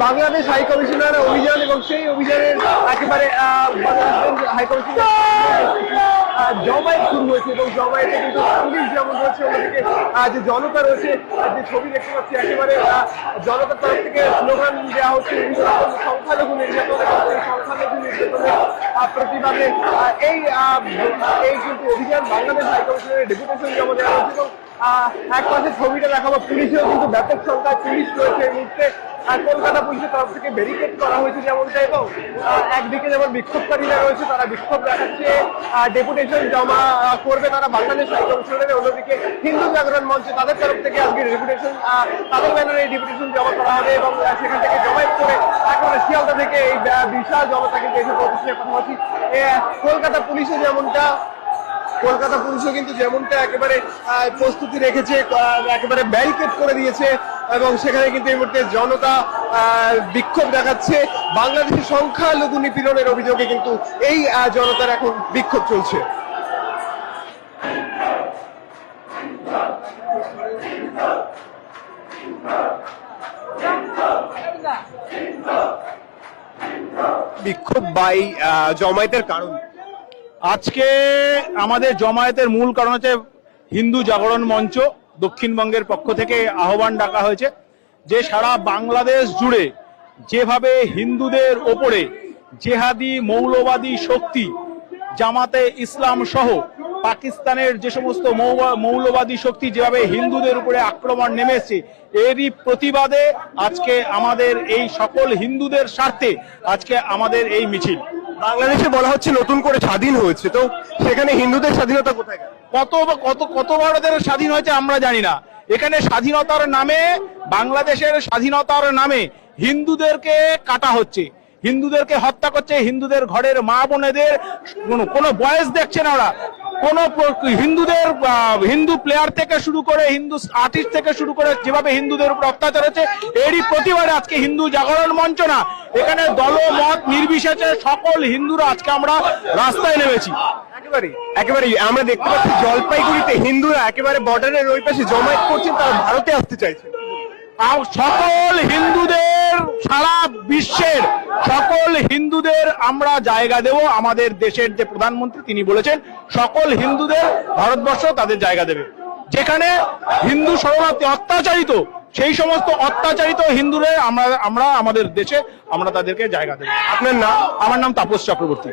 Bangladesh high commissioner অভিযান এবং সেই অভিযানের একেবারে হাই কমিশনার জমায়েত শুরু হয়েছে এবং জমায়েতে কিন্তু পুলিশ যেমন রয়েছে আহ, যে জনতা রয়েছে যে ছবি দেখতে পাচ্ছি একেবারে জনতার তরফ থেকে স্লোগান দেওয়া হচ্ছে সংখ্যালঘু নির্যাতন এবং সংখ্যালঘু নির্যাতনের প্রতিবাদে এই এই কিন্তু অভিযান বাংলাদেশ হাই কমিশনের ডেপুটেশন জমা দেওয়া হয়েছে এবং এক পাশে ছবিটা দেখাবো পুলিশেও কিন্তু ব্যাপক সংখ্যায় পুলিশ রয়েছে এই মুহূর্তে। কলকাতা পুলিশের তরফ থেকে ব্যারিকেড করা হয়েছে যেমনটা এবং একদিকে যেমন বিক্ষোভকারীরা রয়েছে, তারা বিক্ষোভ দেখাচ্ছে ডেপুটেশন জমা করবে তারা বাংলাদেশ অন্যদিকে হিন্দু জাগরণ মঞ্চে তাদের তরফ থেকে আজকে ডেপুটেশন তাদের ব্যানারে ডেপুটেশন জমা করা হবে এবং সেখান থেকে জমায়েত করে একেবারে শিয়ালদা থেকে এই বিশাল জনতা কিন্তু কলকাতা পুলিশে যেমনটা, কলকাতা পুলিশও কিন্তু যেমনটা একেবারে প্রস্তুতি রেখেছে একেবারে ব্যারিকেড করে দিয়েছে এবং সেখানে কিন্তু এই মুহূর্তে জনতা বিক্ষোভ দেখাচ্ছে। বাংলাদেশের সংখ্যালঘু নিপীড়নের অভিযোগে কিন্তু এই আহ, জনতার এখন বিক্ষোভ চলছে। বিক্ষোভ বাই জমায়েতের কারণ? আজকে আমাদের জমায়েতের মূল কারণ হচ্ছে হিন্দু জাগরণ মঞ্চ। দক্ষিণবঙ্গের পক্ষ থেকে আহ্বান ডাকা হয়েছে যে সারা বাংলাদেশ জুড়ে যেভাবে হিন্দুদের ওপরে জেহাদি, মৌলবাদী শক্তি, জামাতে ইসলাম সহ পাকিস্তানের যে সমস্ত মৌলবাদী শক্তি যেভাবে হিন্দুদের উপরে আক্রমণ নেমেছে এরই প্রতিবাদে আজকে আমাদের এই সকল হিন্দুদের স্বার্থে আজকে আমাদের এই মিছিল। বাংলাদেশে বলা হচ্ছে নতুন করে স্বাধীন হয়েছে, তো সেখানে হিন্দুদের স্বাধীনতা কোথায় কত কত কতবার ওদের স্বাধীন হয়েছে আমরা জানি না। এখানে স্বাধীনতার নামে, বাংলাদেশের স্বাধীনতার নামে হিন্দুদেরকে কাটা হচ্ছে। হিন্দুদেরকে হত্যা করছে, হিন্দুদের ঘরের মা বোনেদের, কোনো কোনো বয়স দেখছে না ওরা। কোন হিন্দুদের হিন্দু প্লেয়ার থেকে শুরু করে হিন্দু আর্টিস্ট থেকে শুরু করে যেভাবে হিন্দুদের উপর অত্যাচার হচ্ছে, এরই প্রতিবাদে আজকে হিন্দু জাগরণ মঞ্চ না এখানে দলমত নির্বিশেষে সকল হিন্দুরা আজকে আমরা রাস্তায় নেমেছি। একেবারে একেবারে আমরা দেখতে পাচ্ছি জলপাইগুড়িতে হিন্দুরা একেবারে বর্ডারের ওই পাশে জমায়েত করছেন তারা ভারতে আসতে চাইছে। আর সকল হিন্দুদের সারা বিশ্বের সকল হিন্দুদের আমরা জায়গা দেব। আমাদের দেশের যে প্রধানমন্ত্রী তিনি বলেছেন সকল হিন্দুদের ভারতবর্ষ তাদের জায়গা দেবে। যেখানে হিন্দু শরণার্থী অত্যাচারিত সেই সমস্ত অত্যাচারিত হিন্দুদের আমরা আমরা আমাদের দেশে আমরা তাদেরকে জায়গা দেব। আপনার নাম? আমার নাম তাপস চক্রবর্তী।